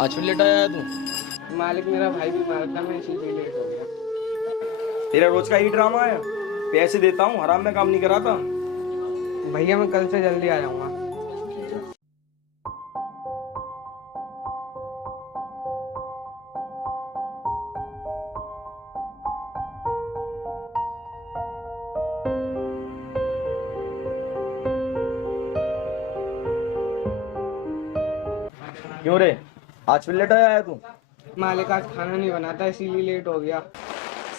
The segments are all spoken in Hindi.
आज फिर लेट आया है तू? मालिक मेरा भाई बीमार था, मैं इसीलिए लेट हो गया। तेरा रोज का ही ड्रामा है। पैसे देता हूँ, हराम में काम नहीं कराता। भैया मैं कल से जल्दी आ जाऊंगा। क्यों रे, आज फिर लेट आया है तू? मालिक आज खाना नहीं बनाता इसीलिए लेट हो गया।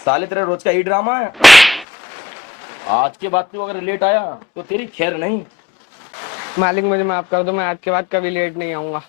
साले तेरा रोज का ही ड्रामा है। आज के बाद तू अगर लेट आया तो तेरी खैर नहीं। मालिक मुझे माफ कर दो, मैं आज के बाद कभी लेट नहीं आऊंगा।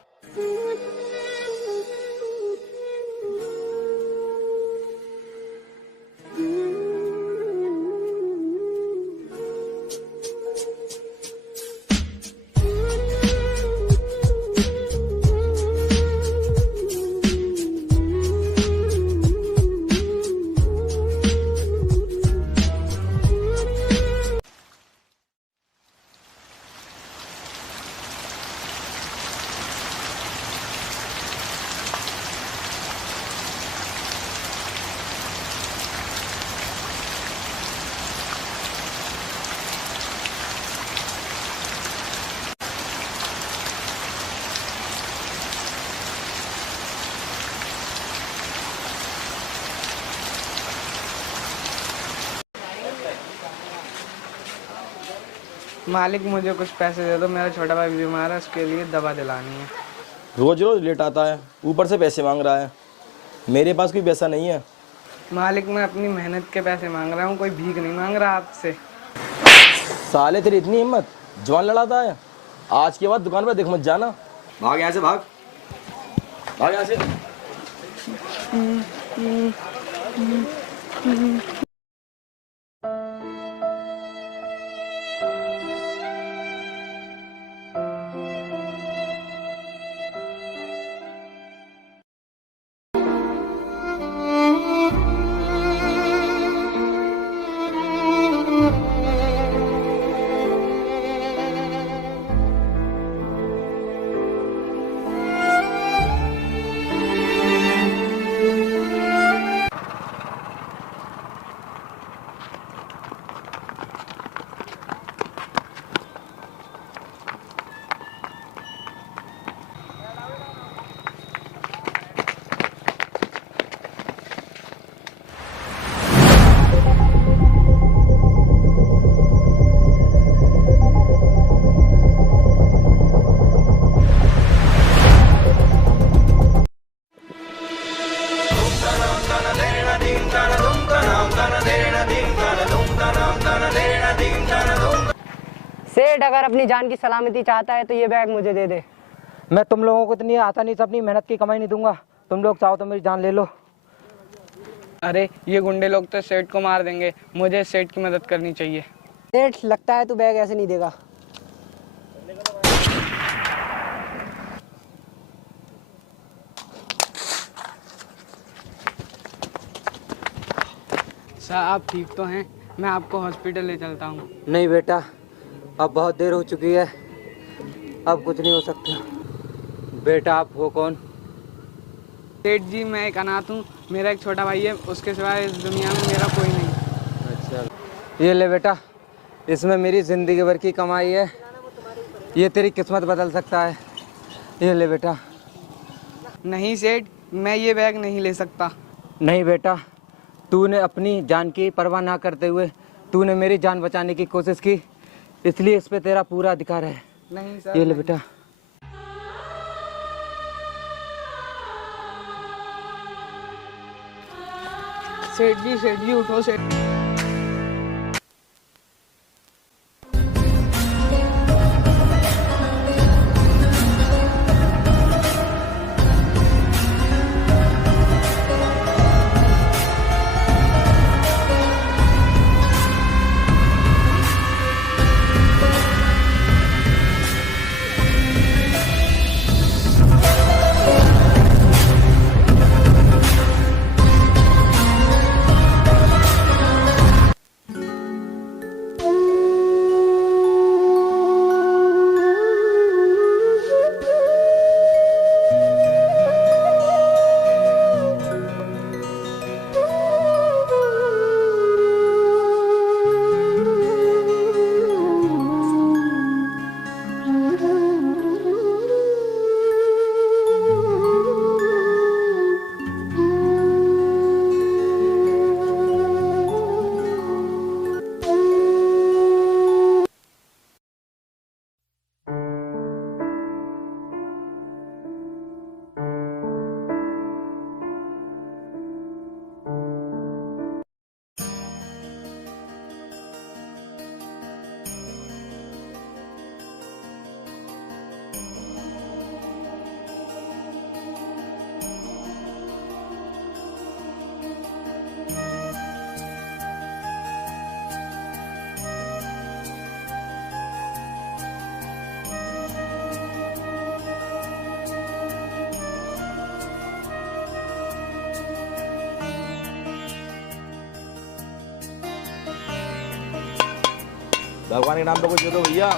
मालिक मुझे कुछ पैसे दे दो, मेरा छोटा भाई बीमार है, उसके लिए दवा दिलानी है। रोज रोज लेट आता है, ऊपर से पैसे मांग रहा है। मेरे पास कोई पैसा नहीं है। मालिक मैं अपनी मेहनत के पैसे मांग रहा हूँ, कोई भीख नहीं मांग रहा आपसे। साले तेरी इतनी हिम्मत, जवान लड़ाता है। आज के बाद दुकान पर देख मत जाना। भाग यहाँ से, भाग भाग यहाँ से। सेठ अगर अपनी जान की सलामती चाहता है तो ये बैग मुझे दे दे। मैं तुम लोगों को इतनी आसानी से अपनी मेहनत की कमाई नहीं दूंगा। तुम लोग चाहो तो मेरी जान ले लो। अरे ये गुंडे लोग तो सेठ को मार देंगे, मुझे सेठ की मदद करनी चाहिए। सेठ लगता है तू बैग ऐसे नहीं देगा। सर आप ठीक तो हैं? मैं आपको हॉस्पिटल ले चलता हूँ। नहीं बेटा, अब बहुत देर हो चुकी है, अब कुछ नहीं हो सकता। बेटा आप हो कौन? सेठ जी मैं एक अनाथ हूँ, मेरा एक छोटा भाई है, उसके सिवाय इस दुनिया में मेरा कोई नहीं। अच्छा ये ले बेटा, इसमें मेरी ज़िंदगी भर की कमाई है, ये तेरी किस्मत बदल सकता है। ये ले बेटा। नहीं सेठ, मैं ये बैग नहीं ले सकता। नहीं बेटा, तूने अपनी जान की परवाह ना करते हुए तूने मेरी जान बचाने की कोशिश की, इसलिए इस पे तेरा पूरा अधिकार है। नहीं सर। ये ले बेटा। सेठ जी उठो सेठ। भगवान के नाम पे कुछ दे दो भैया,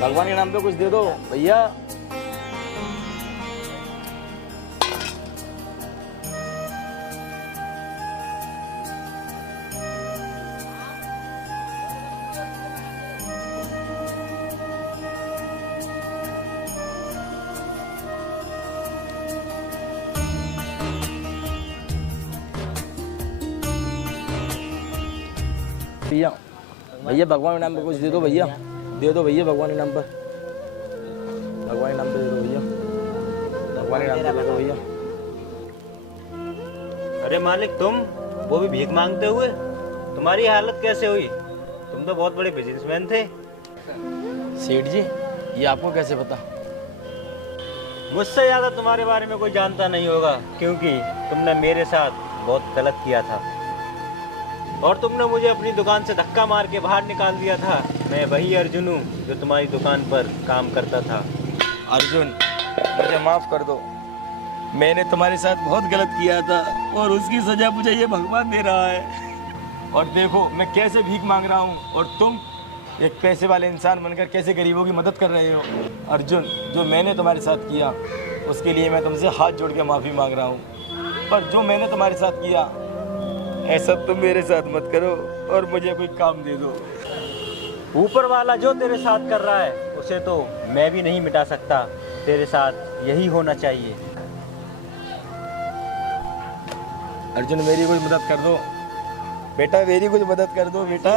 भगवान के नाम पे कुछ दे दो भैया। भैया भैया भगवान के नाम पे कुछ दे दो भैया, दे दो भैया भगवान के नाम पर, भगवान के नाम पे दे दो भैया, भगवान के नाम पे दे दो भैया। अरे मालिक तुम, वो भी भीख मांगते हुए, तुम्हारी हालत कैसे हुई? तुम तो बहुत बड़े बिजनेसमैन थे। सेठ जी ये आपको कैसे पता? मुझसे ज्यादा तुम्हारे बारे में कोई जानता नहीं होगा, क्योंकि तुमने मेरे साथ बहुत गलत किया था और तुमने मुझे अपनी दुकान से धक्का मार के बाहर निकाल दिया था। मैं वही अर्जुन हूँ जो तुम्हारी दुकान पर काम करता था। अर्जुन मुझे माफ कर दो, मैंने तुम्हारे साथ बहुत गलत किया था और उसकी सजा मुझे ये भगवान दे रहा है। और देखो मैं कैसे भीख मांग रहा हूँ और तुम एक पैसे वाले इंसान बनकर कैसे गरीबों की मदद कर रहे हो। अर्जुन जो मैंने तुम्हारे साथ किया उसके लिए मैं तुमसे हाथ जोड़ के माफ़ी मांग रहा हूँ, पर जो मैंने तुम्हारे साथ किया ऐसा तुम मेरे साथ मत करो और मुझे कोई काम दे दो। ऊपर वाला जो तेरे साथ कर रहा है उसे तो मैं भी नहीं मिटा सकता, तेरे साथ यही होना चाहिए। अर्जुन मेरी कुछ मदद कर दो बेटा, मेरी कुछ मदद कर दो बेटा,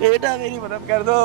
बेटा मेरी मदद कर दो।